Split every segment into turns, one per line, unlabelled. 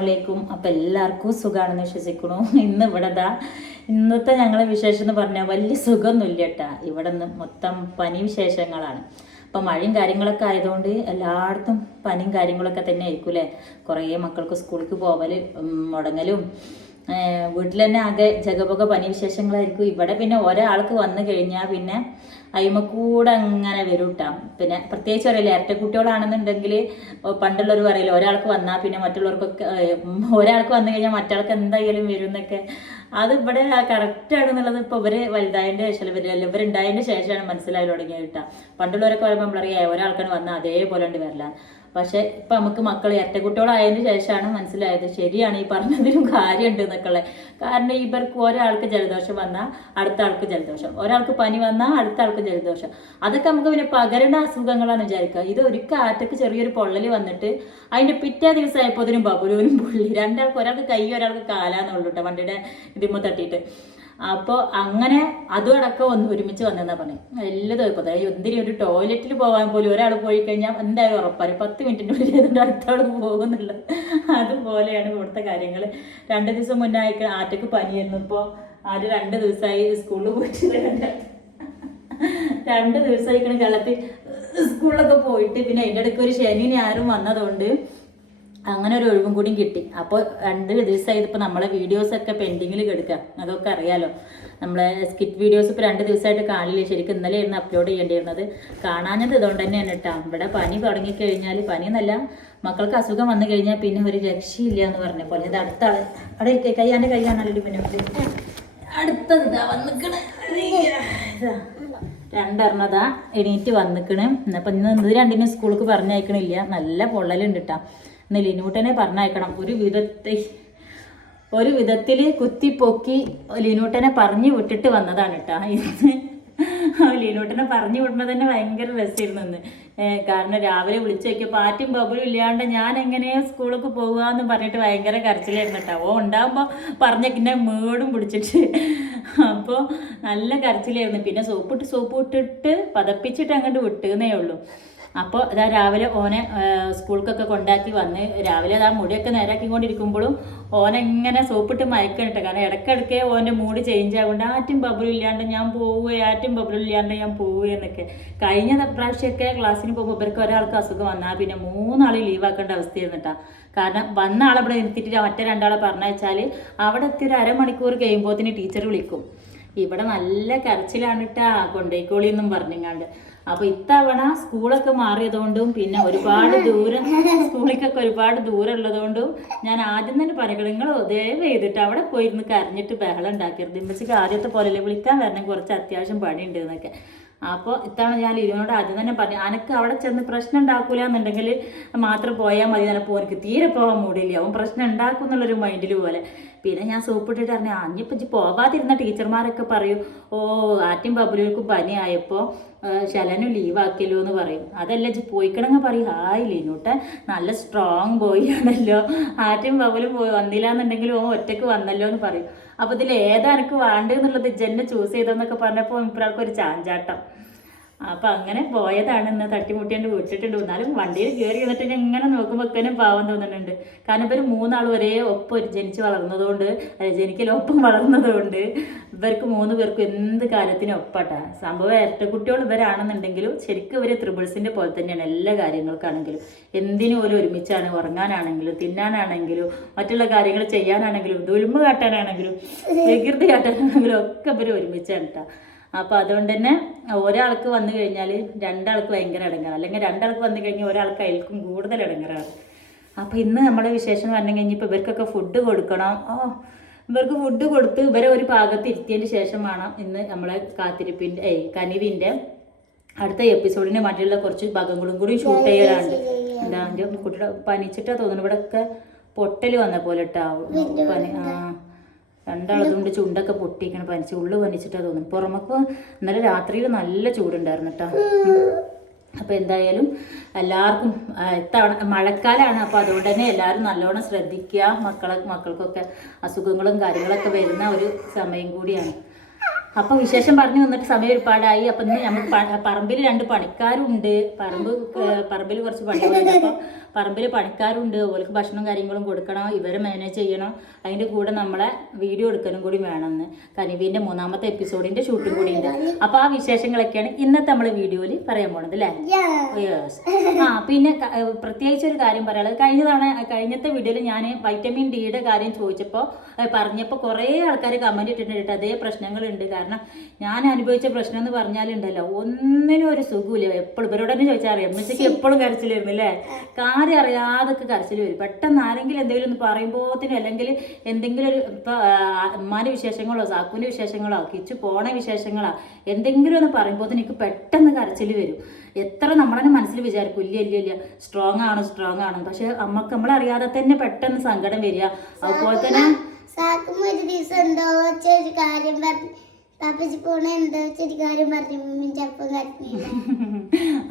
അസ്സലാമലൈക്കും. അപ്പം എല്ലാവർക്കും സുഖമാണെന്ന് വിശ്വസിക്കണു ഇന്ന് ഇവിടെ ദാ ഇന്നത്തെ ഞങ്ങളെ വിശേഷം എന്ന് പറഞ്ഞാൽ വലിയ സുഖമൊന്നുമില്ല കേട്ടാ. ഇവിടെ നിന്ന് മൊത്തം പനി വിശേഷങ്ങളാണ്. അപ്പം മഴയും കാര്യങ്ങളൊക്കെ ആയതുകൊണ്ട് എല്ലായിടത്തും പനിയും കാര്യങ്ങളൊക്കെ തന്നെ ആയിരിക്കും അല്ലേ? കുറേ മക്കൾക്ക് സ്കൂളിലേക്ക് പോവൽ മുടങ്ങലും വീട്ടിൽ തന്നെ ആകെ ജഗപൊക പനി വിശേഷങ്ങളായിരിക്കും. ഇവിടെ പിന്നെ ഒരാൾക്ക് വന്നു കഴിഞ്ഞാൽ പിന്നെ അയിമക്കൂടെ അങ്ങനെ വരും ട്ടാ പിന്നെ പ്രത്യേകിച്ച് അറിയില്ല ഇരട്ട കുട്ടികളാണെന്നുണ്ടെങ്കിൽ പണ്ടുള്ളവർ പറയില്ല ഒരാൾക്ക് വന്നാൽ പിന്നെ മറ്റുള്ളവർക്കൊക്കെ ഒരാൾക്ക് വന്നു കഴിഞ്ഞാൽ മറ്റാൾക്ക് എന്തായാലും വരും എന്നൊക്കെ അത് ഇവിടെ കറക്റ്റ് ആണെന്നുള്ളത് ഇപ്പോൾ ഇവർ വലുതായതിന്റെ ശേഷം വരില്ല ഇവരുണ്ടായതിന്റെ ശേഷമാണ് മനസ്സിലായി തുടങ്ങിയത് പണ്ടുള്ളവരൊക്കെ പറയുമ്പോൾ നമ്മളറിയാം ഒരാൾക്കാണ് വന്നാൽ അതേപോലെ ഉണ്ട് വരില്ല പക്ഷെ ഇപ്പൊ നമുക്ക് മക്കൾ ഇരട്ടക്കുട്ടികളായതിനു ശേഷമാണ് മനസ്സിലായത് ശരിയാണ് ഈ പറഞ്ഞതിലും കാര്യമുണ്ട് എന്നൊക്കെ കാരണം ഇവർക്ക് ഒരാൾക്ക് ജലദോഷം വന്നാൽ അടുത്ത ആൾക്ക് ജലദോഷം. ഒരാൾക്ക് പനി വന്നാൽ അടുത്ത ആൾക്ക് ജലദോഷം. അതൊക്കെ നമുക്ക് പിന്നെ പകരുന്ന അസുഖങ്ങളാണ് വിചാരിക്കുക. ഇത് ഒരു കാറ്റക്ക് ചെറിയൊരു പൊള്ളൽ വന്നിട്ട് അതിന്റെ പിറ്റേ ദിവസം ആയപ്പോതിനും ബബുലൂനും പുള്ളി രണ്ടാൾക്ക് ഒരാൾക്ക് കൈ ഒരാൾക്ക് കാലാന്നുള്ളൂ കേട്ടോ വണ്ടിയുടെ ഇതിമ്മ തട്ടിയിട്ട്. അപ്പോൾ അങ്ങനെ അതും അടക്കം ഒന്ന് ഒരുമിച്ച് വന്നെന്നാ പറഞ്ഞു. എല്ലതും ഇപ്പോൾ എന്തിനും ഒരു ടോയ്ലറ്റിൽ പോകാൻ പോലും ഒരാൾ പോയി കഴിഞ്ഞാൽ എന്തായാലും ഉറപ്പാണ്. പത്ത് മിനിറ്റിന്റെ ഉള്ളിൽ അതിന്റെ അടുത്ത ആൾ പോകുന്നുള്ളത് അതുപോലെയാണ് ഇവിടുത്തെ കാര്യങ്ങൾ രണ്ട് ദിവസം മുന്നേ ആയിക്ക ആറ്റക്ക് പനിയായിരുന്നു. ഇപ്പോൾ ആര് രണ്ട് ദിവസമായി സ്കൂളിൽ പോയിട്ടില്ല. രണ്ട് ദിവസമായിക്കണ കേരളത്തിൽ സ്കൂളിലൊക്കെ പോയിട്ട് പിന്നെ അതിന്റെ ഇടയ്ക്ക് ഒരു ശനി ഞായറും വന്നതുകൊണ്ട് അങ്ങനെ ഒരു ഒഴിവും കൂടിയും കിട്ടി. അപ്പോൾ രണ്ട് ദിവസമായി ഇപ്പോൾ നമ്മളെ വീഡിയോസൊക്കെ പെൻഡിങ്ങിൽ കിടക്കുക അതൊക്കെ അറിയാലോ. നമ്മളെ സ്കിറ്റ് വീഡിയോസ് ഇപ്പോൾ രണ്ട് ദിവസമായിട്ട് കാണില്ല. ശരിക്കും ഇന്നലെ ആയിരുന്നു അപ്ലോഡ് ചെയ്യേണ്ടിയിരുന്നത്. കാണാഞ്ഞത് ഇതുകൊണ്ട് തന്നെയാണ് കേട്ടോ ഇവിടെ പനി തുടങ്ങിക്കഴിഞ്ഞാൽ പനി എന്നല്ല മക്കൾക്ക് അസുഖം വന്നു കഴിഞ്ഞാൽ പിന്നെ ഒരു രക്ഷയില്ല എന്ന് പറഞ്ഞ പോലെ. ഇത് അടുത്ത അവിടെ ഇരിക്കുക കയ്യാന്റെ കൈയാണല്ലോ പിന്നെ അടുത്തത് ഇതാ വന്നിക്കണ. ഇതാ. എണീറ്റ് വന്നിക്കണ്. അപ്പം ഇന്ന് ഇത് രണ്ടിനും സ്കൂൾക്ക് പറഞ്ഞയക്കണില്ല. നല്ല പൊള്ളലുണ്ട് കേട്ടോ ഇന്ന് ലിനൂട്ടനെ പറഞ്ഞയക്കണം. ഒരു വിധത്തെ ഒരു വിധത്തിൽ കുത്തിപ്പൊക്കി ലിനൂട്ടനെ പറഞ്ഞു വിട്ടിട്ട് വന്നതാണ് കേട്ടോ ഇന്ന് ലിനൂട്ടനെ പറഞ്ഞു വിടുന്നത് തന്നെ ഭയങ്കര രസമായിരുന്നു ഇന്ന്. കാരണം രാവിലെ വിളിച്ചു നോക്കിയപ്പോൾ ആറ്റും ബബിളും ഇല്ലാണ്ട് ഞാൻ എങ്ങനെ സ്കൂളിലേക്ക് പോകുകയെന്ന് പറഞ്ഞിട്ട് ഭയങ്കര കരച്ചിലായിരുന്നു കേട്ടോ ഓ ഉണ്ടാകുമ്പോൾ പറഞ്ഞിങ്ങനെ മേടും പിടിച്ചിട്ട്. അപ്പോൾ നല്ല കരച്ചിലായിരുന്നു. പിന്നെ സോപ്പിട്ട് സോപ്പ് ഇട്ടിട്ട് പതപ്പിച്ചിട്ട് അങ്ങോട്ട് വിട്ടുന്നേ ഉള്ളൂ. അപ്പോൾ ഇതാ രാവിലെ ഓനെ സ്കൂൾക്കൊക്കെ കൊണ്ടാക്കി വന്ന് രാവിലെ അതാ മുടിയൊക്കെ നേരാക്കിക്കൊണ്ടിരിക്കുമ്പോഴും ഓനെങ്ങനെ സോപ്പിട്ട് മയക്കണിട്ട് കാരണം ഇടയ്ക്കിടയ്ക്ക് ഓന്റെ മൂഡ് ചേഞ്ച് ആകൊണ്ട് ആറ്റും ബബ്ലും ഇല്ലാണ്ട് ഞാൻ പോവുക ആറ്റും ബബ്ലും ഇല്ലാണ്ട് ഞാൻ പോവുക എന്നൊക്കെ. കഴിഞ്ഞ പ്രാവശ്യമൊക്കെ ക്ലാസ്സിന് പോകുമ്പോൾ ഇവർക്ക് ഒരാൾക്ക് അസുഖം വന്നാൽ പിന്നെ മൂന്നാൾ ലീവാക്കേണ്ട അവസ്ഥയായിരുന്നു കേട്ടോ. കാരണം വന്ന ആളെ ഇവിടെ നിർത്തിയിട്ട് മറ്റേ രണ്ടാളെ പറഞ്ഞയച്ചാൽ അവിടെ എത്തി ഒരു അരമണിക്കൂർ കഴിയുമ്പോഴത്തേന് ടീച്ചർ വിളിക്കും. ഇവിടെ നല്ല കരച്ചിലാണ് കേട്ടാ കൊണ്ടേക്കോളി എന്നും പറഞ്ഞിങ്ങാണ്ട്. അപ്പൊ ഇത്തവണ സ്കൂളൊക്കെ മാറിയതുകൊണ്ടും പിന്നെ ഒരുപാട് ദൂരം സ്കൂളിലേക്കൊക്കെ ഒരുപാട് ദൂരം ഉള്ളതുകൊണ്ടും ഞാൻ ആദ്യം തന്നെ പറയണം നിങ്ങൾ ദയവ് ചെയ്തിട്ട് അവിടെ പോയിരുന്ന് കരഞ്ഞിട്ട് ബഹളം ഉണ്ടാക്കരുത്. ഇമ്മച്ചിക്ക് ആദ്യത്തെ പോലെ വിളിക്കാൻ വരണം? കുറച്ച് അത്യാവശ്യം പണിയുണ്ട് എന്നൊക്കെ. അപ്പോൾ ഇത്തവണ ഞാൻ ലിനുവിനോട് ആദ്യം തന്നെ പറഞ്ഞു അനക്ക് അവിടെ ചെന്ന് പ്രശ്നം ഉണ്ടാക്കൂല എന്നുണ്ടെങ്കിൽ മാത്രം പോയാൽ മതി എന്നപ്പോൾ എനിക്ക് തീരെ പോകാൻ മൂടില്ല അവൻ പ്രശ്നം ഉണ്ടാക്കും എന്നുള്ളൊരു മൈൻഡിൽ പോലെ. പിന്നെ ഞാൻ സൂപ്പിട്ടിട്ട് പറഞ്ഞു അഞ്ഞിപ്പം ഇജ്ജ് പോകാതിരുന്ന ടീച്ചർമാരൊക്കെ പറയും ഓ ആറ്റും ബബുലുകൾക്കും പനിയായപ്പോൾ ശലനും ലീവാക്കിയല്ലോ എന്ന് പറയും. അതല്ല ഇജ്ജ് പോയിക്കണമെങ്കിൽ പറയും ഹായ് ലീനൂട്ടെ നല്ല സ്ട്രോങ് ബോയ് ആണല്ലോ ആറ്റും ബബുലും പോയി വന്നില്ല എന്നുണ്ടെങ്കിൽ ഓ ഒറ്റയ്ക്ക് വന്നല്ലോ എന്ന് പറയും. അപ്പോൾ ഇതിൽ ഏതാ എനിക്ക് വേണ്ടതെന്നുള്ളത് ജന്നെ ചൂസ് ചെയ്തെന്നൊക്കെ പറഞ്ഞപ്പോൾ ഇപ്പൊ ഒരു ചാഞ്ചാട്ടം. അപ്പൊ അങ്ങനെ പോയതാണ് ഇന്ന് തട്ടിമുട്ടിയാണ്ട് വിളിച്ചിട്ടുണ്ട്. എന്നാലും വണ്ടിയിൽ കയറി വന്നിട്ട് ഞാൻ ഇങ്ങനെ നോക്കുമ്പോൾ പാവം തോന്നുന്നുണ്ട്. കാരണം ഇവർ മൂന്നാൾ ഒരേ ഒപ്പം ജനിച്ച് വളർന്നതുകൊണ്ട് ജനിക്കലൊപ്പം വളർന്നതുകൊണ്ട് ഇവർക്ക് മൂന്ന് പേർക്കും എന്ത് കാര്യത്തിനും ഒപ്പാട്ടാ. സംഭവം ഇരട്ട കുട്ടികൾ ഇവരാണെന്നുണ്ടെങ്കിലും ശരിക്കും ഇവർ ത്രിബിൾസിന്റെ പോലെ തന്നെയാണ് എല്ലാ കാര്യങ്ങൾക്കാണെങ്കിലും. എന്തിനും ഒരു ഒരുമിച്ചാണ് ഉറങ്ങാനാണെങ്കിലും തിന്നാനാണെങ്കിലും മറ്റുള്ള കാര്യങ്ങൾ ചെയ്യാനാണെങ്കിലും ദുൽമ കാട്ടാനാണെങ്കിലും വികൃതി കാട്ടാനാണെങ്കിലും ഒക്കെ ഇവർ ഒരുമിച്ചാണ് കേട്ടോ അപ്പോൾ അതുകൊണ്ട് തന്നെ ഒരാൾക്ക് വന്നു കഴിഞ്ഞാൽ രണ്ടാൾക്ക് ഭയങ്കര ഇടങ്ങാറ്. അല്ലെങ്കിൽ രണ്ടാൾക്ക് വന്നു കഴിഞ്ഞാൽ ഒരാൾക്ക് അയൽക്കും കൂടുതൽ ഇടങ്ങാറാണ് അപ്പോൾ ഇന്ന് നമ്മുടെ വിശേഷം എന്ന് പറഞ്ഞു കഴിഞ്ഞാൽ ഇപ്പോൾ ഇവർക്കൊക്കെ ഫുഡ് കൊടുക്കണം. ഓ ഇവർക്ക് ഫുഡ് കൊടുത്ത് ഇവരെ ഒരു ഭാഗത്ത് ഇരുത്തിയതിന് ശേഷം വേണം ഇന്ന് നമ്മളെ കാത്തിരിപ്പിന്റെ ഏയ് കനിവിന്റെ അടുത്ത എപ്പിസോഡിന് വേണ്ടിയുള്ള കുറച്ച് ഭാഗങ്ങളും കൂടി ഷൂട്ട് ചെയ്യാറുണ്ട് എന്താ കുട്ടിയുടെ പനിച്ചിട്ടാ തോന്നുന്നു. ഇവിടെ ഒക്കെ പൊട്ടൽ വന്ന പോലെ ഇട്ടാവും പനി ആ. രണ്ടാളതുകൊണ്ട് ചുണ്ടൊക്കെ പൊട്ടിക്കണം. പനിച്ച് ഉള്ളു പനിച്ചിട്ടാ തോന്നുന്നു. പുറമൊക്കെ ഇന്നലെ രാത്രിയിൽ നല്ല ചൂടുണ്ടായിരുന്നു കേട്ടോ അപ്പോൾ എന്തായാലും എല്ലാവർക്കും ഇത്തവണ മഴക്കാലമാണ് അപ്പോൾ അതുകൊണ്ട് തന്നെ എല്ലാവരും നല്ലോണം ശ്രദ്ധിക്കുക. മക്കളെ മക്കൾക്കൊക്കെ അസുഖങ്ങളും കാര്യങ്ങളൊക്കെ വരുന്ന ഒരു സമയം കൂടിയാണ്. അപ്പോൾ വിശേഷം പറഞ്ഞു വന്നിട്ട് സമയം ഒരുപാടായി. അപ്പം ഇന്ന് നമുക്ക് പറമ്പിൽ രണ്ട് പണിക്കാരുണ്ട്. പറമ്പ് പറമ്പിൽ കുറച്ച് അപ്പോൾ പറമ്പിൽ പണിക്കാരുണ്ട് ഓർക്ക് ഭക്ഷണം കാര്യങ്ങളും കൊടുക്കണം ഇവരെ മാനേജ് ചെയ്യണം. അതിന്റെ കൂടെ നമ്മളെ വീഡിയോ എടുക്കാനും കൂടി വേണമെന്ന് കനിവീന്റെ മൂന്നാമത്തെ എപ്പിസോഡിന്റെ ഷൂട്ടും കൂടി ഉണ്ട്. അപ്പോൾ ആ വിശേഷങ്ങളൊക്കെയാണ് ഇന്നത്തെ നമ്മൾ വീഡിയോയിൽ പറയാൻ പോണത് അല്ലേ. ആ പിന്നെ പ്രത്യേകിച്ച് ഒരു കാര്യം പറയാനുള്ളത്. കഴിഞ്ഞ തവണ കഴിഞ്ഞത്തെ വീഡിയോയിൽ ഞാൻ വൈറ്റമിൻ ഡിയുടെ കാര്യം ചോദിച്ചപ്പോൾ പറഞ്ഞപ്പോൾ കുറേ ആൾക്കാർ കമന്റ് ഇട്ടിട്ടുണ്ട് അതേ പ്രശ്നങ്ങളുണ്ട്. കാരണം ഞാൻ അനുഭവിച്ച പ്രശ്നം എന്ന് പറഞ്ഞാലുണ്ടല്ലോ ഒന്നിനും ഒരു സുഖമില്ല എപ്പോഴും ഇവരോട് തന്നെ ചോദിച്ചാൽ അറിയാം. അമ്മച്ചക്ക് എപ്പോഴും കരച്ചിലായിരുന്നു അല്ലേ? കാര്യം അറിയാതൊക്കെ കരച്ചിൽ വരും. പെട്ടെന്ന് ആരെങ്കിലും എന്തെങ്കിലും ഒന്ന് പറയുമ്പോത്തിന് അല്ലെങ്കിൽ എന്തെങ്കിലും ഒരു ഇപ്പം അമ്മാന്റെ വിശേഷങ്ങളോ സാക്കുവിന്റെ വിശേഷങ്ങളോ കിച്ചു പോണ വിശേഷങ്ങളോ എന്തെങ്കിലും ഒന്ന് പറയുമ്പോൾ എനിക്ക് പെട്ടെന്ന് കരച്ചിൽ വരും. എത്ര നമ്മളെ മനസ്സിൽ വിചാരിക്കും ഇല്ല ഇല്ല ഇല്ല സ്ട്രോങ് ആണ് സ്ട്രോങ് ആണ്. പക്ഷെ അമ്മയ്ക്ക് നമ്മളറിയാതെ തന്നെ പെട്ടെന്ന് സങ്കടം വരിക. അതുപോലെ തന്നെ
ഒരു ദിവസം എന്തോ കാര്യം പറഞ്ഞു പാപ്പച്ചി പോണ എന്തോ കാര്യം പറഞ്ഞു ചിലപ്പോൾ കരഞ്ഞില്ല.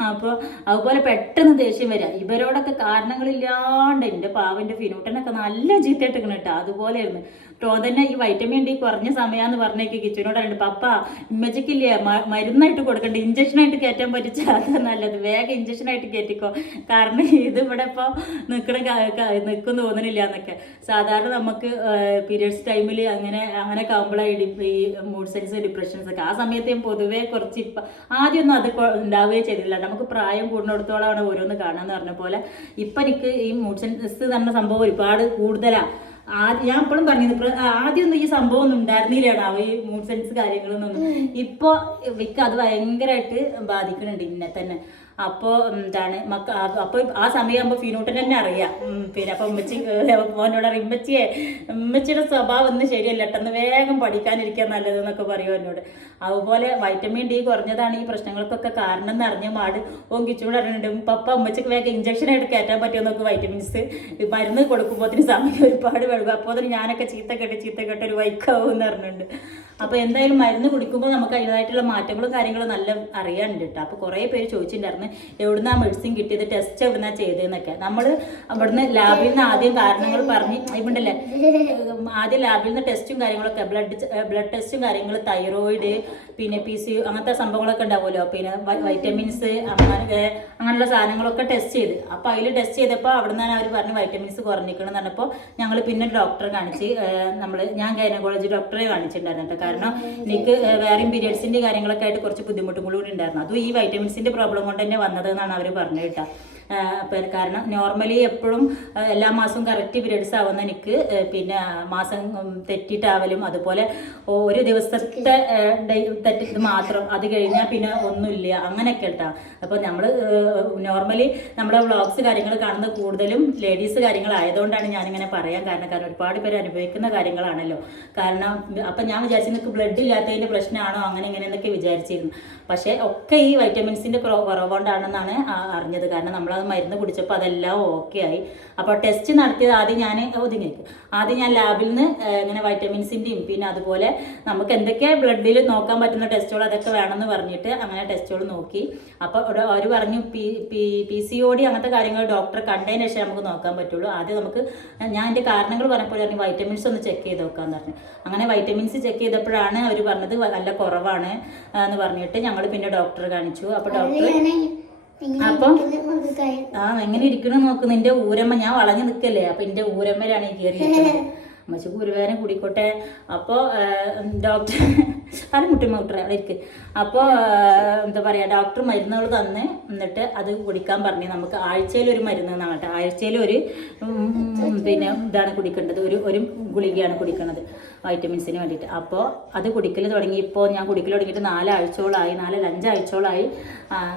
അപ്പോൾ അതുപോലെ പെട്ടെന്ന് ദേഷ്യം വരിക ഇവരോടൊക്കെ കാരണങ്ങളില്ലാണ്ട് എന്റെ പാവന്റെ ഫിനൂട്ടനൊക്കെ നല്ല ചീത്തയിട്ടിരിക്കണം കേട്ടോ. അതുപോലെയായിരുന്നു. ടോ തന്നെ ഈ വൈറ്റമിൻ ഡി കുറഞ്ഞ സമയമെന്ന് പറഞ്ഞേക്ക് കിച്ചനോട് രണ്ട് പപ്പ ഇമ്മജിക്കില്ലേ മരുന്നായിട്ട് കൊടുക്കണ്ട? ഇഞ്ചക്ഷനായിട്ട് കയറ്റാൻ പറ്റിച്ച അതാ നല്ലത്. വേഗം ഇഞ്ചക്ഷനായിട്ട് കയറ്റിക്കോ. കാരണം ഇത് ഇവിടെ ഇപ്പോൾ നിൽക്കണ നിൽക്കും തോന്നണില്ല എന്നൊക്കെ. സാധാരണ നമുക്ക് പീരിയഡ്സ് ടൈമിൽ അങ്ങനെ അങ്ങനെ ആകുമ്പോഴാണ് ഈ മൂഡ് സെൻസ് ഡിപ്രഷൻസ് ഒക്കെ. ആ സമയത്ത് പൊതുവേ കുറച്ച് ഇപ്പം ആദ്യമൊന്നും അത് ഉണ്ടാവുകയേ ചെയ്തില്ല നമുക്ക് പ്രായം കൂടുന്നിടത്തോളമാണ് ഓരോന്ന് കാണാന്ന് പറഞ്ഞ പോലെ ഇപ്പം എനിക്ക് ഈ മൂഡ് സെൻസ് തന്നെ സംഭവം ഒരുപാട് കൂടുതലാണ് ആദ്യം ഞാൻ ഇപ്പോഴും പറഞ്ഞത് ആദ്യമൊന്നും ഈ സംഭവം ഒന്നും ഉണ്ടായിരുന്നില്ലാണ് ഈ മൂഡ് സെൻസ് കാര്യങ്ങളൊന്നും ഇപ്പോൾ വിക്ക് അത് ഭയങ്കരമായിട്ട് ബാധിക്കുന്നുണ്ട് ഇന്നെ തന്നെ. അപ്പോൾ എന്താണ് മക്ക അപ്പോൾ ആ സമയമാകുമ്പോൾ ഫിനൂട്ടൻ തന്നെ അറിയാം. പിന്നെ അപ്പോൾ ഉമ്മച്ചി മോനോട് പറയും ഉമ്മച്ചിയെ ഉമ്മച്ചിയുടെ സ്വഭാവം ഒന്നും ശരിയല്ല. പെട്ടെന്ന് വേഗം പഠിക്കാനിരിക്കാൻ നല്ലത് എന്നൊക്കെ പറയും എന്നോട്. അതുപോലെ വൈറ്റമിൻ ഡി കുറഞ്ഞതാണ് ഈ പ്രശ്നങ്ങൾക്കൊക്കെ കാരണം എന്ന് അറിഞ്ഞ മാട് ഓൻ കിച്ചൂടെ അറിയുന്നുണ്ട് പപ്പ ഉമ്മച്ചിക്ക് വേഗം ഇഞ്ചക്ഷൻ എടുത്ത് കയറ്റാൻ പറ്റുമോ നോക്ക് വൈറ്റമിൻസ് മരുന്ന് കൊടുക്കുമ്പോഴത്തിന് സമയം ഒരുപാട് വെള്ളുക അപ്പോൾ അതിന് ഞാനൊക്കെ ചീത്ത കെട്ട് ചീത്ത കെട്ട് ഒരു വൈക്കാവും എന്ന് പറഞ്ഞിട്ടുണ്ട്. അപ്പോൾ എന്തായാലും മരുന്ന് കുടിക്കുമ്പോൾ നമുക്ക് അതിന്റെതായിട്ടുള്ള മാറ്റങ്ങളും കാര്യങ്ങളും നല്ല അറിയാനുണ്ട് കേട്ടോ അപ്പോൾ കുറേ പേര് ചോദിച്ചിട്ടുണ്ടായിരുന്നു എവിടുന്നാ മെഡിസിൻ കിട്ടിയത്? ടെസ്റ്റ് എവിടുന്നാ ചെയ്തതെന്നൊക്കെ നമ്മൾ അവിടുന്ന് ലാബിൽ നിന്ന് ആദ്യം കാരണങ്ങൾ പറഞ്ഞ് ഇവിണ്ടല്ലേ ആദ്യം ലാബിൽ നിന്ന് ടെസ്റ്റും കാര്യങ്ങളൊക്കെ ബ്ലഡ് ബ്ലഡ് ടെസ്റ്റും കാര്യങ്ങൾ തൈറോയിഡ് പിന്നെ പി സി അങ്ങനത്തെ സംഭവങ്ങളൊക്കെ ഉണ്ടാവുമല്ലോ. പിന്നെ വൈറ്റമിൻസ് അങ്ങനെ അങ്ങനെയുള്ള സാധനങ്ങളൊക്കെ ടെസ്റ്റ് ചെയ്ത്. അപ്പോൾ അതിൽ ടെസ്റ്റ് ചെയ്തപ്പോൾ അവിടെ നിന്നാണ് അവർ പറഞ്ഞ് വൈറ്റമിൻസ് കുറഞ്ഞിരിക്കണം എന്ന് പറഞ്ഞപ്പോൾ ഞങ്ങൾ പിന്നെ ഡോക്ടറെ കാണിച്ച് നമ്മൾ ഞാൻ ഗൈനക്കോളജി ഡോക്ടറെ കാണിച്ചിട്ടുണ്ടായിരുന്നു കേട്ടോ. കാരണം എനിക്ക് വേറെയും പീരിയഡ്സിന്റെ കാര്യങ്ങളൊക്കെ ആയിട്ട് കുറച്ച് ബുദ്ധിമുട്ടും കൂടി ഉണ്ടായിരുന്നു. അതും ഈ വൈറ്റമിൻസിന്റെ പ്രോബ്ലം കൊണ്ട് തന്നെ വന്നതെന്നാണ് അവർ പറഞ്ഞത് കേട്ടോ. കാരണം നോർമലി എപ്പോഴും എല്ലാ മാസവും കറക്റ്റ് പീരിയഡ്സ് ആവുന്ന എനിക്ക് പിന്നെ മാസം തെറ്റിട്ടാവലും അതുപോലെ ഒരു ദിവസത്തെ തെറ്റിട്ട് മാത്രം അത് കഴിഞ്ഞാൽ പിന്നെ ഒന്നുമില്ല. അങ്ങനെയൊക്കെ കേട്ടോ അപ്പോൾ നമ്മൾ നോർമലി നമ്മുടെ വ്ളോഗ്സ് കാര്യങ്ങൾ കാണുന്ന കൂടുതലും ലേഡീസ് കാര്യങ്ങളായതുകൊണ്ടാണ് ഞാനിങ്ങനെ പറയാൻ കാരണം കാരണം ഒരുപാട് പേര് അനുഭവിക്കുന്ന കാര്യങ്ങളാണല്ലോ. കാരണം അപ്പം ഞാൻ വിചാരിച്ചു നിങ്ങൾക്ക് ബ്ലഡ് ഇല്ലാത്തതിന്റെ പ്രശ്നമാണോ അങ്ങനെ ഇങ്ങനെ എന്നൊക്കെ വിചാരിച്ചിരുന്നു. പക്ഷേ ഒക്കെ ഈ വൈറ്റമിൻസിന്റെ കുറവുകൊണ്ടാണെന്നാണ് കൊണ്ടാണെന്നാണ് അറിഞ്ഞത്. കാരണം നമ്മളത് മരുന്ന് കുടിച്ചപ്പോൾ അതെല്ലാം ഓക്കെ ആയി. അപ്പോൾ ടെസ്റ്റ് നടത്തിയത് ആദ്യം ഞാൻ ഒതുങ്ങിയിരിക്കും. ആദ്യം ഞാൻ ലാബിൽ നിന്ന് ഇങ്ങനെ വൈറ്റമിൻസിന്റെയും പിന്നെ അതുപോലെ നമുക്ക് എന്തൊക്കെ ബ്ലഡിൽ നോക്കാൻ പറ്റുന്ന ടെസ്റ്റുകൾ അതൊക്കെ വേണമെന്ന് പറഞ്ഞിട്ട് അങ്ങനെ ടെസ്റ്റുകൾ നോക്കി. അപ്പോൾ അവർ പറഞ്ഞു P P P C O D അങ്ങനത്തെ കാര്യങ്ങൾ ഡോക്ടർ കണ്ടതിന് ശേഷം നമുക്ക് നോക്കാൻ പറ്റുള്ളൂ. ആദ്യം നമുക്ക് ഞാൻ എന്റെ കാരണങ്ങൾ പറഞ്ഞപ്പോൾ പറഞ്ഞു വൈറ്റമിൻസ് ഒന്ന് ചെക്ക് ചെയ്ത് നോക്കാമെന്ന് പറഞ്ഞു. അങ്ങനെ വൈറ്റമിൻസ് ചെക്ക് ചെയ്തപ്പോഴാണ് അവർ പറഞ്ഞത് നല്ല കുറവാണ് എന്ന് പറഞ്ഞിട്ട് ഞങ്ങൾ പിന്നെ ഡോക്ടറെ കാണിച്ചു. അപ്പോൾ ഡോക്ടർ അപ്പം? ആ എങ്ങനെ ഇരിക്കണം നോക്ക്. നിന്റെ ഊരമ്മ ഞാൻ വളഞ്ഞു നിക്കല്ലേ അപ്പൊ എന്റെ ഊരമ്മയിലാണ് കയറി അമ്മച്ചക്ക് ഗുരുവേനെ കൂടിക്കോട്ടെ. അപ്പോൾ ഡോക്ടർ അത് മുട്ടി ഇരിക്ക് അപ്പോൾ എന്താ പറയുക ഡോക്ടർ മരുന്നുകൾ തന്ന് എന്നിട്ട് അത് കുടിക്കാൻ പറഞ്ഞു. നമുക്ക് ആഴ്ചയിൽ ഒരു മരുന്ന് എന്നാണ് ആഴ്ചയിൽ ഒരു പിന്നെ ഇതാണ് കുടിക്കേണ്ടത്. ഒരു ഒരു ഗുളികയാണ് കുടിക്കുന്നത് വൈറ്റമിൻസിന് വേണ്ടിയിട്ട്. അപ്പോൾ അത് കുടിക്കൽ തുടങ്ങി. ഇപ്പോൾ ഞാൻ കുടിക്കൽ തുടങ്ങിയിട്ട് നാലാഴ്ചയോളായി നാലല്ല അഞ്ചാഴ്ചയോളായി.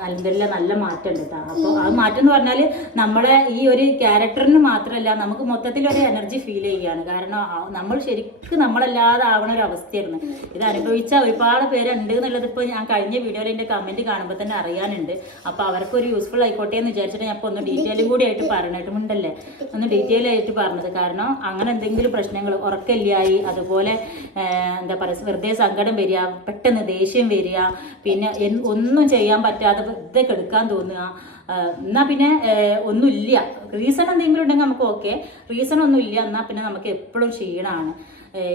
നല്ല നല്ല മാറ്റം ഉണ്ട് അപ്പോൾ ആ മാറ്റം എന്ന് പറഞ്ഞാൽ നമ്മളെ ഈ ഒരു ക്യാരക്ടറിന് മാത്രമല്ല നമുക്ക് മൊത്തത്തിൽ ഒരു എനർജി ഫീൽ ചെയ്യുകയാണ്. കാരണം നമ്മൾ ശരിക്കും നമ്മളല്ലാതെ ആവണ ഒരു അവസ്ഥയായിരുന്നു. ഇത് അനുഭവിച്ച ഒരുപാട് പേരുണ്ട് എന്നുള്ളത് ഇപ്പോൾ ഞാൻ കഴിഞ്ഞ വീഡിയോയിൽ എന്റെ കമന്റ് കാണുമ്പോൾ തന്നെ അറിയാനുണ്ട്. അപ്പോൾ അവർക്ക് ഒരു യൂസ്ഫുൾ ആയിക്കോട്ടെ എന്ന് വിചാരിച്ചിട്ട് ഞാൻ ഇപ്പോൾ ഒന്ന് ഡീറ്റെയിലും കൂടി ആയിട്ട് പറഞ്ഞിട്ടുമുണ്ടല്ലേ? ഒന്ന് ഡീറ്റെയിൽ ആയിട്ട് പറഞ്ഞത്. കാരണം അങ്ങനെ എന്തെങ്കിലും പ്രശ്നങ്ങൾ ഉറക്കമില്ലായി അതുപോലെ എന്താ പറയുക വെറുതെ സങ്കടം വരിക പെട്ടെന്ന് ദേഷ്യം വരിക പിന്നെ ഒന്നും ചെയ്യാൻ പറ്റാതെ വെറുതെ കെടുക്കാൻ തോന്നുക എന്നാൽ എന്നാ പിന്നെ ഒന്നുമില്ല. റീസൺ എന്തെങ്കിലും ഉണ്ടെങ്കിൽ നമുക്ക് ഓക്കെ റീസൺ ഒന്നുമില്ല എന്നാൽ പിന്നെ നമുക്ക് എപ്പോഴും ക്ഷീണമാണ്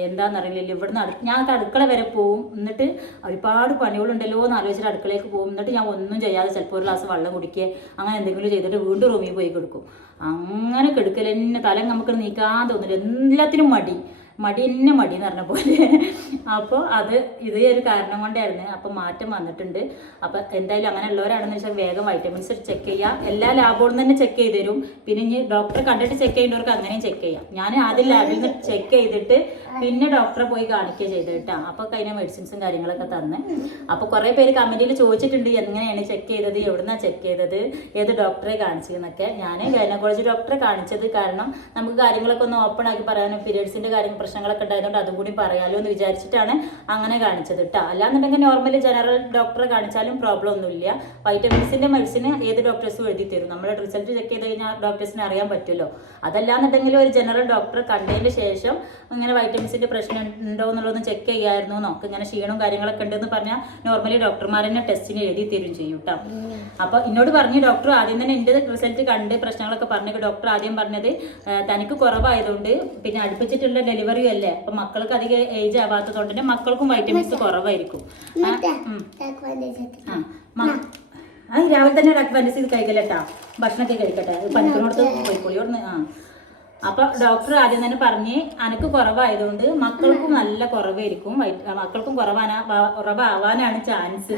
എന്താണെന്നറിയില്ല ഇവിടുന്ന് അടു ഞാൻ അടുക്കള വരെ പോവും. എന്നിട്ട് ഒരുപാട് പണികളുണ്ടല്ലോ എന്ന് ആലോചിച്ചിട്ട് അടുക്കളയിലേക്ക് പോകും. എന്നിട്ട് ഞാൻ ഒന്നും ചെയ്യാതെ ചിലപ്പോൾ ഒരു ഗ്ലാസ് വെള്ളം കുടിക്കുക അങ്ങനെ എന്തെങ്കിലും ചെയ്തിട്ട് വീണ്ടും റൂമിൽ പോയി കൊടുക്കും. അങ്ങനെ കെടുക്കൽ തന്നെ തല നമുക്ക് നീക്കാൻ തോന്നില്ല. എല്ലാത്തിനും മടി. മടി ഇന്ന മടി എന്ന് പറഞ്ഞ പോലെ. അപ്പോൾ അത് ഇതേ ഒരു കാരണം കൊണ്ടായിരുന്നു. അപ്പോൾ മാറ്റം വന്നിട്ടുണ്ട്. അപ്പോൾ എന്തായാലും അങ്ങനെ ഉള്ളവരാണെന്ന് വെച്ചാൽ വേഗം വൈറ്റമിൻസ് ചെക്ക് ചെയ്യുക എല്ലാ ലാബുകളും തന്നെ ചെക്ക് ചെയ്ത് തരും. പിന്നെ ഇനി ഡോക്ടറെ കണ്ടിട്ട് ചെക്ക് ചെയ്യേണ്ടവർക്ക് അങ്ങനെയും ചെക്ക് ചെയ്യാം. ഞാൻ ആദ്യം ലാബിൽ നിന്ന് ചെക്ക് ചെയ്തിട്ട് പിന്നെ ഡോക്ടറെ പോയി കാണിക്കുക ചെയ്ത് കേട്ടോ. അപ്പോൾ കഴിഞ്ഞ മെഡിസിൻസും കാര്യങ്ങളൊക്കെ തന്ന്. അപ്പോൾ കുറേ പേര് കമന്റിൽ ചോദിച്ചിട്ടുണ്ട് എങ്ങനെയാണ് ചെക്ക് ചെയ്തത്? എവിടുന്നാണ് ചെക്ക് ചെയ്തത്? ഏത് ഡോക്ടറെ കാണിച്ചതെന്നൊക്കെ? ഞാൻ ഗൈനക്കോളജി ഡോക്ടറെ കാണിച്ചത് കാരണം നമുക്ക് കാര്യങ്ങളൊക്കെ ഒന്ന് ഓപ്പൺ ആക്കി പറയാനും പീരിയഡ്സിന്റെ കാര്യം പ്രശ്നങ്ങളൊക്കെ ഉണ്ടായതുകൊണ്ട് അതും കൂടി പറയാലോ എന്ന് വിചാരിച്ചിട്ടാണ് അങ്ങനെ കാണിച്ചത് കേട്ടോ അല്ലാന്നുണ്ടെങ്കിൽ നോർമലി ജനറൽ ഡോക്ടറെ കാണിച്ചാലും പ്രോബ്ലം ഒന്നുമില്ല. വൈറ്റമിൻസിന്റെ മെഡിസിന് ഏത് ഡോക്ടേഴ്സും എഴുതി തരും. നമ്മുടെ റിസൾട്ട് ചെക്ക് ചെയ്ത് കഴിഞ്ഞാൽ ഡോക്ടേഴ്സിന് അറിയാൻ പറ്റുമല്ലോ. അതല്ലാന്നുണ്ടെങ്കിൽ ഒരു ജനറൽ ഡോക്ടറെ കണ്ടതിന് ശേഷം ഇങ്ങനെ വൈറ്റമിൻസിന്റെ പ്രശ്നം ഉണ്ടോ എന്നുള്ളതൊന്ന് ചെക്ക് ചെയ്യായിരുന്നു. നോക്ക് ഇങ്ങനെ ക്ഷീണവും കാര്യങ്ങളൊക്കെ ഉണ്ടെന്ന് പറഞ്ഞാൽ നോർമലി ഡോക്ടർമാർ തന്നെ ടെസ്റ്റിന് എഴുതി തരും ചെയ്യും കേട്ടോ അപ്പോൾ എന്നോട് പറഞ്ഞു ഡോക്ടർ ആദ്യം തന്നെ എന്റെ റിസൾട്ട് കണ്ട് പ്രശ്നങ്ങളൊക്കെ പറഞ്ഞു ഡോക്ടർ ആദ്യം പറഞ്ഞത് തനിക്ക് കുറവായതുകൊണ്ട് പിന്നെ അടുപ്പിച്ചിട്ടുള്ള ഡെലിവറിയും അല്ലേ അപ്പൊ മക്കൾക്ക് അധികം ഏജ് ആവാത്തതുകൊണ്ട് തന്നെ മക്കൾക്കും വൈറ്റമിൻസ് കുറവായിരിക്കും. ആ, രാവിലെ തന്നെ ഡോക്ടർ ചെയ്ത് ഇത് കഴിക്കലട്ടാ ഭക്ഷണമൊക്കെ കഴിക്കട്ടെ? പനിക്കണോടത്ത് പോയിക്കോളി അവിടുന്ന് ആ. അപ്പൊ ഡോക്ടർ ആദ്യം തന്നെ പറഞ്ഞ് അനക്ക് കുറവായതുകൊണ്ട് മക്കൾക്കും നല്ല കുറവായിരിക്കും. മക്കൾക്കും കുറവാനാ കുറവാവാനാണ് ചാൻസ്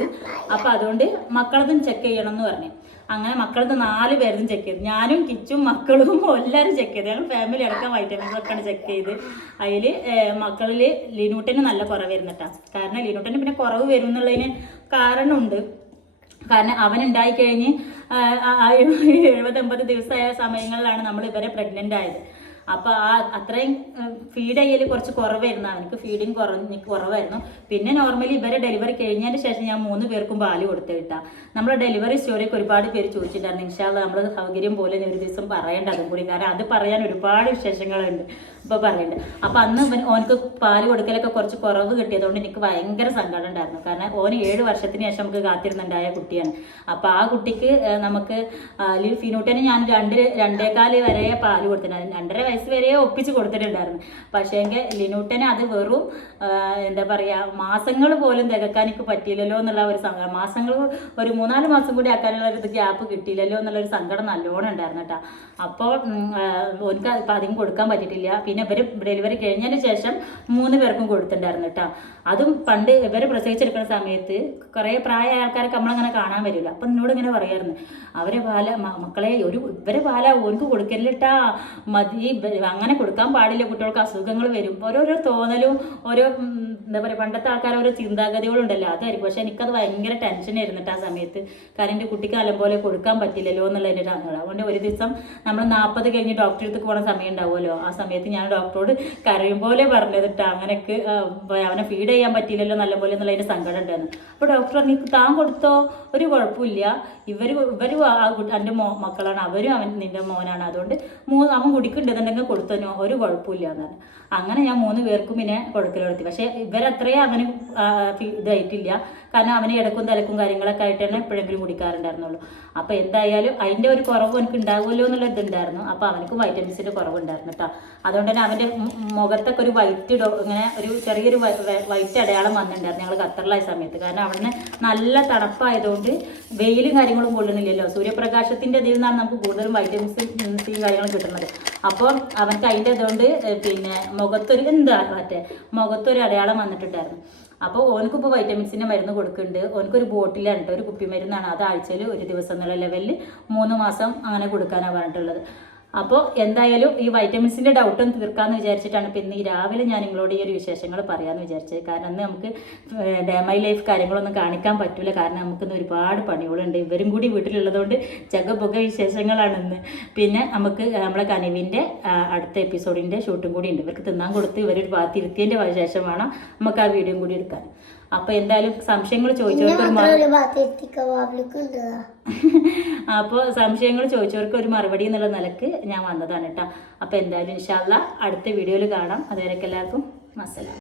അപ്പൊ അതുകൊണ്ട് മക്കളതും ചെക്ക് ചെയ്യണം എന്ന് പറഞ്ഞു. അങ്ങനെ മക്കളത് നാല് പേരും ചെക്ക് ചെയ്ത്. ഞാനും കിച്ചും മക്കളും എല്ലാവരും ചെക്ക് ചെയ്ത്. ഞങ്ങൾ ഫാമിലി അടക്കം വൈറ്റമിൻസ് ഒക്കെ ചെക്ക് ചെയ്ത്. അതിൽ മക്കളിൽ ലിനൂട്ടന് നല്ല കുറവ് വരുന്നിട്ടാ കാരണം ലിനൂട്ടന് പിന്നെ കുറവ് വരും എന്നുള്ളതിന് കാരണമുണ്ട്. കാരണം അവൻ ഉണ്ടായിക്കഴിഞ്ഞ് എഴുപത്തി എഴുപത് എൺപത് ദിവസമായ സമയങ്ങളിലാണ് നമ്മൾ ഇവരെ പ്രഗ്നന്റ് ആയത്. അപ്പോൾ ആ അത്രയും ഫീഡ് ചെയ്യൽ കുറച്ച് കുറവായിരുന്നു. അവനക്ക് ഫീഡിങ് കുറഞ്ഞ് കുറവായിരുന്നു. പിന്നെ നോർമലി ഇവരെ ഡെലിവറി കഴിഞ്ഞതിന് ശേഷം ഞാൻ മൂന്ന് പേർക്കും പാൽ കൊടുത്തു കിട്ടാം നമ്മൾ ഡെലിവറി സ്റ്റോറിയൊക്കെ ഒരുപാട് പേര് ചോദിച്ചിട്ടുണ്ടായിരുന്നു. ഇൻഷാല്ല നമ്മൾ സൗകര്യം പോലെ ഒരു ദിവസം പറയേണ്ട അതും കൂടി. കാരണം അത് പറയാൻ ഒരുപാട് വിശേഷങ്ങളുണ്ട്. ഇപ്പോൾ പറയുന്നത് അപ്പോൾ അന്ന് ഓനക്ക് പാൽ കൊടുക്കലൊക്കെ കുറച്ച് കുറവ് കിട്ടിയതുകൊണ്ട് എനിക്ക് ഭയങ്കര സങ്കടം ഉണ്ടായിരുന്നു. കാരണം ഓന് ഏഴ് വർഷത്തിന് ശേഷം നമുക്ക് കാത്തിരുന്നുണ്ടായ കുട്ടിയാണ്. അപ്പോൾ ആ കുട്ടിക്ക് നമുക്ക് ഫിനൂട്ടിന് ഞാൻ രണ്ട് രണ്ടേകാൽ വരെ പാൽ കൊടുത്തിട്ടുണ്ടായിരുന്നു. രണ്ടര വയസ്സ് വരെ ഒപ്പിച്ച് കൊടുത്തിട്ടുണ്ടായിരുന്നു. പക്ഷേങ്കിൽ ലിനൂട്ടന് അത് വെറും എന്താ പറയുക മാസങ്ങൾ പോലും തികക്കാൻ എനിക്ക് പറ്റിയില്ലല്ലോ എന്നുള്ള ഒരു സങ്കടം. മാസങ്ങൾ ഒരു മൂന്നാൽ മാസം കൂടി ആക്കാനുള്ള ഒരു ഗ്യാപ്പ് കിട്ടിയില്ലല്ലോ എന്നുള്ള ഒരു സങ്കടം നല്ലോണം ഉണ്ടായിരുന്നു കേട്ടോ. അപ്പോൾ ഓനക്ക് അപ്പം അധികം കൊടുക്കാൻ പറ്റിയിട്ടില്ല. പിന്നെ ഇവർ ഡെലിവറി കഴിഞ്ഞതിന് ശേഷം മൂന്ന് പേർക്കും കൊടുത്തിട്ടുണ്ടായിരുന്നു കേട്ടോ. അതും പണ്ട് ഇവർ പ്രസവിച്ചെടുക്കുന്ന സമയത്ത് കുറേ പ്രായ ആൾക്കാരൊക്കെ നമ്മളങ്ങനെ കാണാൻ വരില്ല. അപ്പം എന്നോട് ഇങ്ങനെ പറയായിരുന്നു. അവരെ പാല മക്കളെ ഒരു ഇവരെ പാല ഓർക്ക് കൊടുക്കലിട്ടാ മതി. അങ്ങനെ കൊടുക്കാൻ പാടില്ല. കുട്ടികൾക്ക് അസുഖങ്ങൾ വരും. ഓരോരോ തോന്നലും ഓരോ എന്താ പറയുക പണ്ടത്തെ ആൾക്കാർ ഓരോ ചിന്താഗതികളുണ്ടല്ലോ അതായിരിക്കും. പക്ഷെ എനിക്കത് ഭയങ്കര ടെൻഷൻ ആയിരുന്നിട്ട് ആ സമയത്ത്. കാരണം എന്റെ കുട്ടിക്ക് അലം പോലെ കൊടുക്കാൻ പറ്റില്ലല്ലോ എന്നുള്ള എന്റെ അതുകൊണ്ട് ഒരു ദിവസം നമ്മൾ നാൽപ്പത് കഴിഞ്ഞ് ഡോക്ടറെ അടുത്ത് പോകുന്ന സമയം ഉണ്ടാവുമല്ലോ. ആ സമയത്ത് ഞാൻ ഡോക്ടറോട് കരയും പോലെ പറഞ്ഞത് അങ്ങനെയൊക്കെ അവനെ ഫീഡ് ചെയ്യാൻ പറ്റിയില്ലല്ലോ നല്ല പോലെ എന്നുള്ളതിന്റെ സങ്കടം ഉണ്ടായിരുന്നു. അപ്പോൾ ഡോക്ടർ പറഞ്ഞു താൻ കൊടുത്തോ? ഒരു കുഴപ്പമില്ല. ഇവർ കുട്ടി എന്റെ മോ മക്കളാണ്. അവരും അവൻ നിന്റെ മോനാണ്. അതുകൊണ്ട് മൂന്ന് അവൻ കുടിക്കുന്നുണ്ടെന്നുണ്ടെങ്കിൽ കൊടുത്തനോ? ഒരു കുഴപ്പമില്ല എന്ന് പറഞ്ഞു. അങ്ങനെ ഞാൻ മൂന്ന് പേർക്കും പിന്നെ കൊടുക്കൽ കൊടുത്തി പക്ഷേ ഇവരത്രയും ഫി- ഇതായിട്ടില്ല. കാരണം അവന് ഇടക്കും തലക്കും കാര്യങ്ങളൊക്കെ ആയിട്ട് തന്നെ എപ്പോഴെങ്കിലും കുടിക്കാറുണ്ടായിരുന്നുള്ളൂ. അപ്പോൾ എന്തായാലും അതിന്റെ ഒരു കുറവ് എനിക്ക് ഉണ്ടാവുമല്ലോ എന്നുള്ള ഇതുണ്ടായിരുന്നു. അപ്പോൾ അവനക്ക് വൈറ്റമിൻസിന്റെ കുറവുണ്ടായിരുന്നു കേട്ടോ. അതുകൊണ്ട് തന്നെ അവന്റെ മുഖത്തൊക്കെ ഒരു വൈറ്റ് ഇങ്ങനെ ഒരു ചെറിയൊരു വൈറ്റ് അടയാളം വന്നിട്ടുണ്ടായിരുന്നു ഞങ്ങൾ ഖത്തറിലായ സമയത്ത്. കാരണം അവിടുന്ന് നല്ല തണുപ്പായതുകൊണ്ട് വെയിലും കാര്യങ്ങളും കൊള്ളുന്നില്ലല്ലോ. സൂര്യപ്രകാശത്തിന്റെ ഇതിൽ നിന്നാണ് നമുക്ക് കൂടുതലും വൈറ്റമിൻസ് സിയും കാര്യങ്ങളും കിട്ടുന്നത്. അപ്പോൾ അവൻക്ക് അതിന്റെ ഇതുകൊണ്ട് പിന്നെ മുഖത്തൊരു എന്താ മറ്റേ മുഖത്തൊരു അടയാളം വന്നിട്ടുണ്ടായിരുന്നു. അപ്പോൾ ഓനക്കിപ്പോൾ വൈറ്റമിൻസിന്റെ മരുന്ന് കൊടുക്കുന്നുണ്ട്. ഓനക്കൊരു ബോട്ടിലാണ് കേട്ടോ ഒരു കുപ്പി മരുന്നാണ് അത് ആഴ്ചയിൽ ഒരു ദിവസം എന്നുള്ള ലെവലിൽ മൂന്ന് മാസം അങ്ങനെ കൊടുക്കാനാണ് പറഞ്ഞിട്ടുള്ളത്. അപ്പോൾ എന്തായാലും ഈ വൈറ്റമിൻസിന്റെ ഡൗട്ടും തീർക്കാമെന്ന് വിചാരിച്ചിട്ടാണ് ഇപ്പം ഇന്ന് രാവിലെ ഞാൻ നിങ്ങളോട് ഈ ഒരു വിശേഷങ്ങൾ പറയാമെന്ന് വിചാരിച്ചത്. കാരണം ഇന്ന് നമുക്ക് ഡേ മൈ ലൈഫ് കാര്യങ്ങളൊന്നും കാണിക്കാൻ പറ്റില്ല കാരണം നമുക്കിന്ന് ഒരുപാട് പണികളുണ്ട്. ഇവരും കൂടി വീട്ടിലുള്ളതുകൊണ്ട് ചകപുക വിശേഷങ്ങളാണ് ഇന്ന്. പിന്നെ നമുക്ക് നമ്മളെ കനിവിന്റെ അടുത്ത എപ്പിസോഡിന്റെ ഷൂട്ടും കൂടി ഉണ്ട്. ഇവർക്ക് തിന്നാൻ കൊടുത്ത് ഇവരൊരു ഭാഗത്തിരുത്തിയതിന്റെ ശേഷം വേണം നമുക്ക് ആ വീഡിയോയും കൂടി എടുക്കാൻ. അപ്പോൾ എന്തായാലും സംശയങ്ങൾ ചോദിച്ചവർക്ക് അപ്പോൾ സംശയങ്ങൾ ചോദിച്ചവർക്ക് ഒരു മറുപടി എന്നുള്ള നിലയ്ക്ക് ഞാൻ വന്നതാണ് കേട്ടോ. അപ്പോൾ എന്തായാലും ഇൻഷാല്ല അടുത്ത വീഡിയോയിൽ കാണാം. അതുവരെയൊക്കെ എല്ലാവർക്കും മസലാം